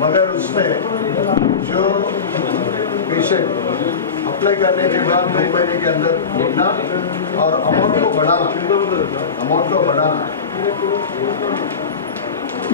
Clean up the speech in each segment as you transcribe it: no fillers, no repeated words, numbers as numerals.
मगर उसमें जो पेशेंट अप्लाई करने के बाद 2 महीने के अंदर देखना और अमाउंट को बढ़ाना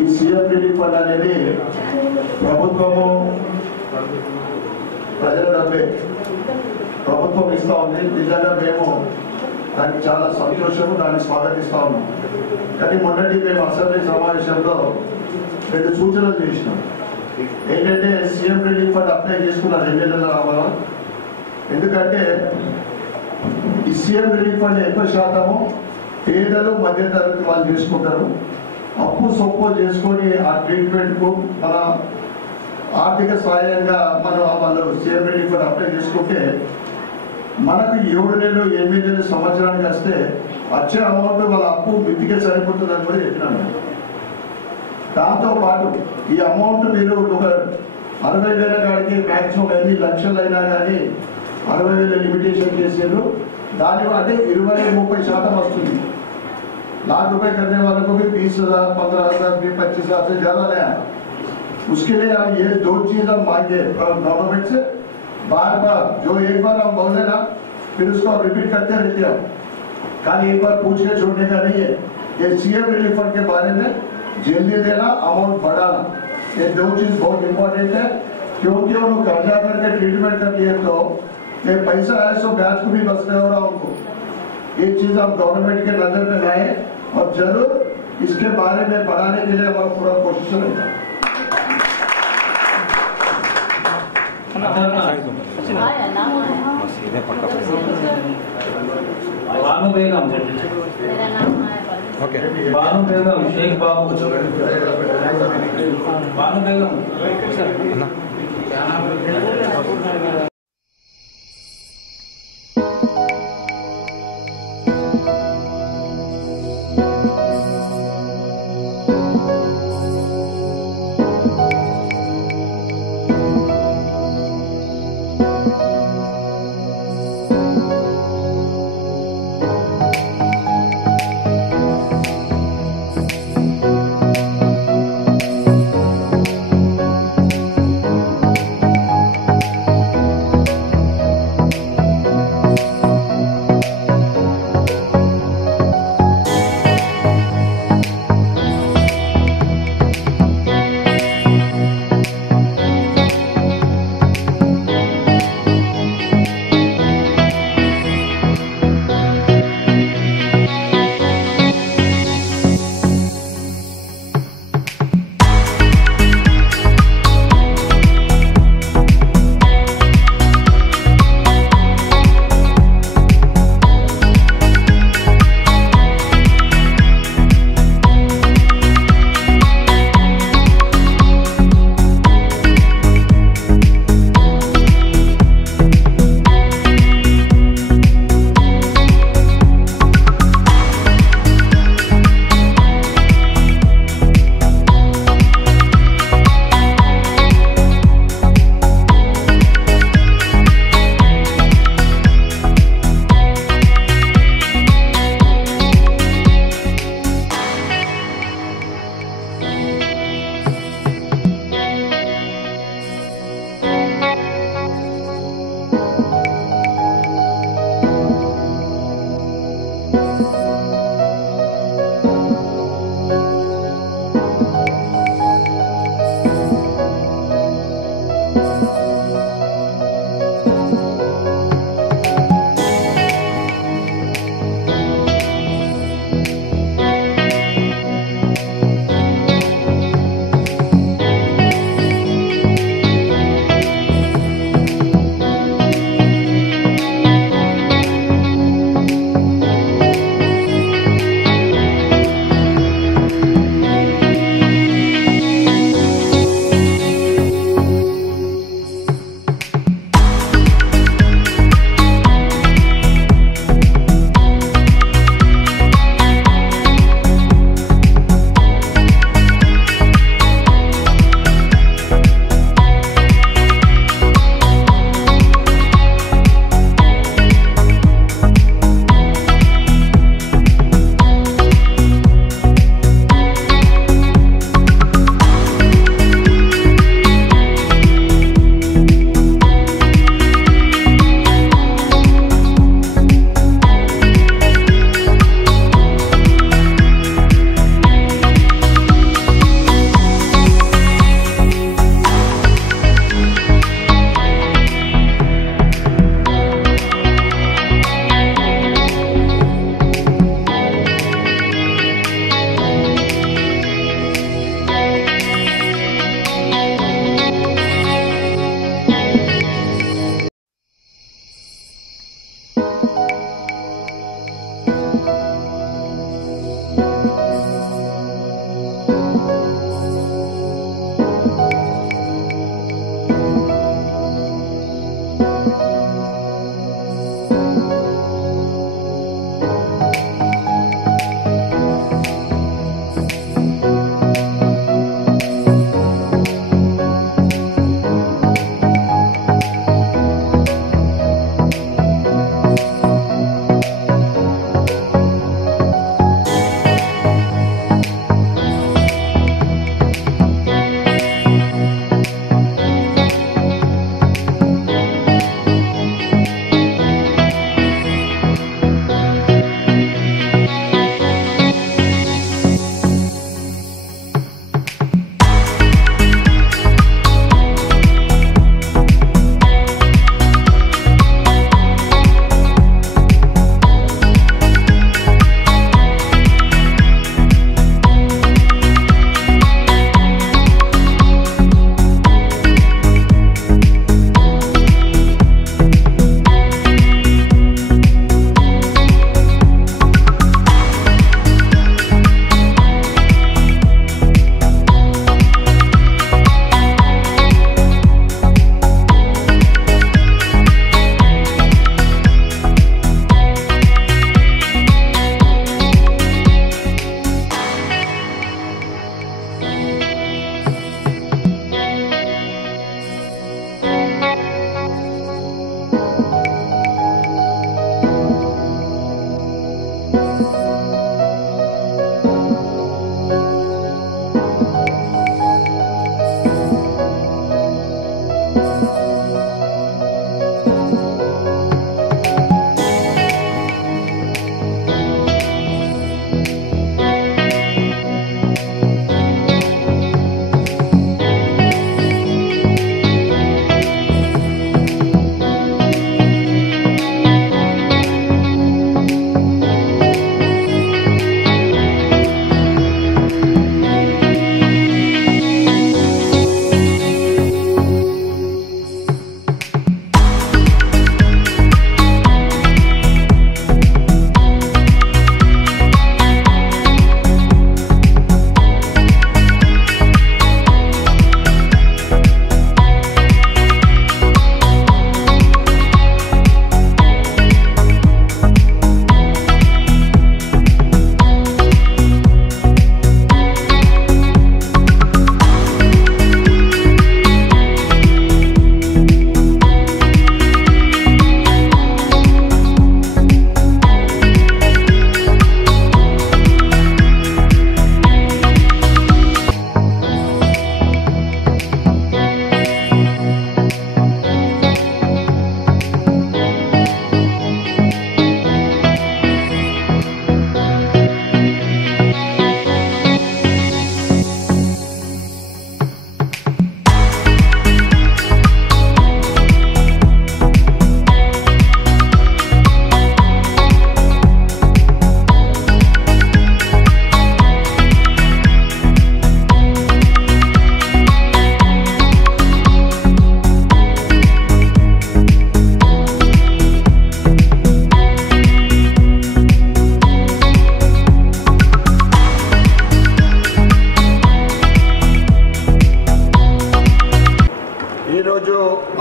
ఈ సీఎం రిలీఫ్ ఫండ్ అనేది ప్రభుత్వము ప్రజల డబ్బే ప్రభుత్వం ఇస్తా ఉంది. నిజంగా మేము దానికి చాలా సంతోషము, దాన్ని స్వాగతిస్తా ఉన్నాం. కానీ మొన్నటి మేము అసెంబ్లీ సమావేశంలో 2 సూచనలు చేసినాం. ఏంటంటే సీఎం రిలీఫ్ ఫండ్ అప్లై చేసుకున్నారు 2 నెలలు రావాలా, ఎందుకంటే ఈ సీఎం రిలీఫ్ ఫండ్ ఎక్కువ శాతము పేదలు మధ్యతరగతి వాళ్ళు చేసుకుంటారు. అప్పు సొప్పు చేసుకొని ఆ ట్రీట్మెంట్ కు మన ఆర్థిక సాయంగా మనం వాళ్ళు సీఎం రిలీఫ్ ఫండ్ అప్లై చేసుకుంటే మనకు 7 నెలలు 8 నెలలు సంవత్సరానికి వస్తే వచ్చే అమౌంట్ వాళ్ళ అప్పు మితికే సరిపోతుందని కూడా చెప్పినాను. దాంతోపాటు ఈ అమౌంట్ మీరు ఒక 60,000 కాడికి మ్యాక్సిమం ఎన్ని లక్షలు అయినా కానీ 60,000 లిమిటేషన్ చేసారు. దాని అంటే 20-30% వస్తుంది. लाख रुपए करने वालों को भी 20,000, 15,000, 25,000 से ज्यादा नहीं आया. उसके लिए हम ये 2 चीज हम मांगे गवर्नमेंट से बार बार. जो एक बार हम बोले ना फिर उसको रिपीट करते रहते हैं. खाली एक बार पूछ के छोड़ने का नहीं है. ये सीएम रिलीफ फंड के बारे में जल्दी देना, अमाउंट बढ़ाना, ये 2 चीज बहुत इंपॉर्टेंट है. क्योंकि उन्होंने कर्जा करके ट्रीटमेंट कर लिए तो ये पैसा है सो ब्याज को भी बचने हो रहा उनको. ये चीज हम गवर्नमेंट के नजर में लाए और जरूर इसके बारे में बढ़ाने के लिए हमारा पूरा कोशिश रहेगा. बानू बेगम, बानू बेगम, शेख बाबू, बानू बेगम.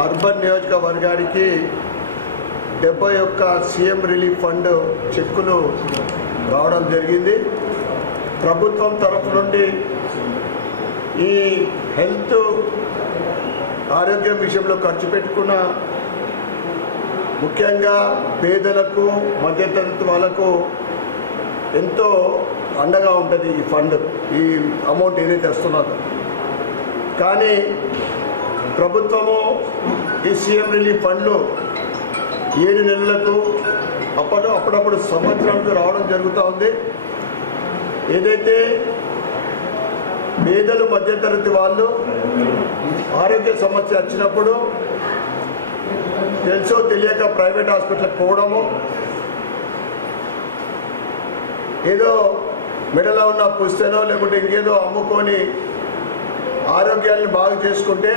అర్బన్ నియోజకవర్గానికి 71 సీఎం రిలీఫ్ ఫండ్ చెక్కులు రావడం జరిగింది. ప్రభుత్వం తరఫు నుండి ఈ హెల్త్ ఆరోగ్యం విషయంలో ఖర్చు పెట్టుకున్న ముఖ్యంగా పేదలకు మధ్యతరగతి వాళ్ళకు ఎంతో అండగా ఉంటుంది ఈ ఫండ్, ఈ అమౌంట్ ఏదైతే వస్తున్నదో. కానీ ప్రభుత్వము ఈ సీఎం రిలీఫ్ ఫండ్లు 7 నెలలకు అప్పుడప్పుడు సంవత్సరాలకు రావడం జరుగుతూ ఉంది. ఏదైతే పేదలు మధ్యతరగతి వాళ్ళు ఆరోగ్య సమస్య వచ్చినప్పుడు తెలుసో తెలియక ప్రైవేట్ హాస్పిటల్కి పోవడము, ఏదో మెడలో ఉన్న పుస్తనో లేకుంటే ఇంకేదో అమ్ముకొని ఆరోగ్యాన్ని బాగు చేసుకుంటే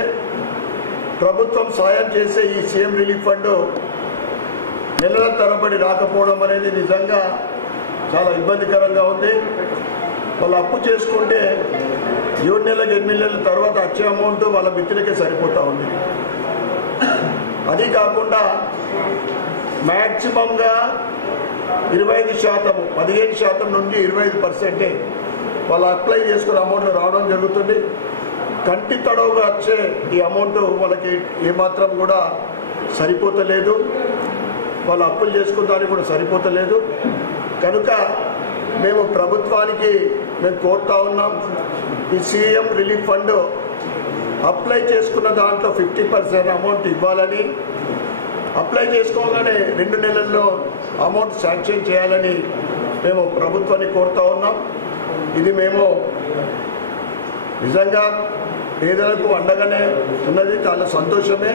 ప్రభుత్వం సాయం చేసే ఈ సీఎం రిలీఫ్ ఫండ్ నెలల తరబడి రాకపోవడం అనేది నిజంగా చాలా ఇబ్బందికరంగా ఉంది. వాళ్ళు అప్పు చేసుకుంటే 7 నెలలకు 8 నెలల తర్వాత వచ్చే అమౌంట్ వాళ్ళ మిత్రులకే సరిపోతూ ఉంది. అది కాకుండా మ్యాక్సిమంగా 25%, 15% నుండి 25% వాళ్ళు అప్లై చేసుకున్న అమౌంట్లు రావడం జరుగుతుంది. కంటి తడవుగా వచ్చే ఈ అమౌంట్ వాళ్ళకి ఏమాత్రం కూడా సరిపోతలేదు, వాళ్ళు అప్పులు చేసుకున్న దానికి కూడా సరిపోతలేదు. కనుక మేము ప్రభుత్వానికి కోరుతా ఉన్నాం, ఈ సీఎం రిలీఫ్ ఫండ్ అప్లై చేసుకున్న దాంట్లో 50% అమౌంట్ ఇవ్వాలని, అప్లై చేసుకోగానే 2 నెలల్లో అమౌంట్ శాంక్షన్ చేయాలని మేము ప్రభుత్వాన్ని కోరుతా ఉన్నాం. ఇది మేము నిజంగా పేదలకు అండగానే ఉన్నది, చాలా సంతోషమే.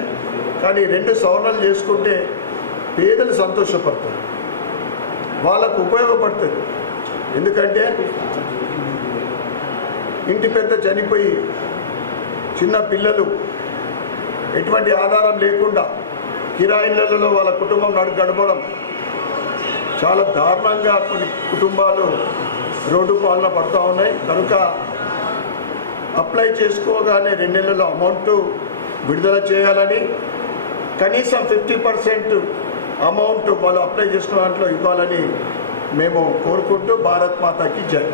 కానీ 2 సవరణలు చేసుకుంటే పేదలు సంతోషపడతారు, వాళ్ళకు ఉపయోగపడుతుంది. ఎందుకంటే ఇంటి పెద్ద చనిపోయి చిన్న పిల్లలు ఎటువంటి ఆధారం లేకుండా కిరాయిలలో వాళ్ళ కుటుంబం గడపడం చాలా దారుణంగా కొన్ని కుటుంబాలు రోడ్డు పాలన పడుతూ ఉన్నాయి. కనుక అప్లై చేసుకోగానే 2 నెలల అమౌంట్ విడుదల చేయాలని, కనీసం 50% అమౌంట్ వాళ్ళు అప్లై చేసుకున్న దాంట్లో ఇవ్వాలని మేము కోరుకుంటూ భారత్ మాతాకి జై.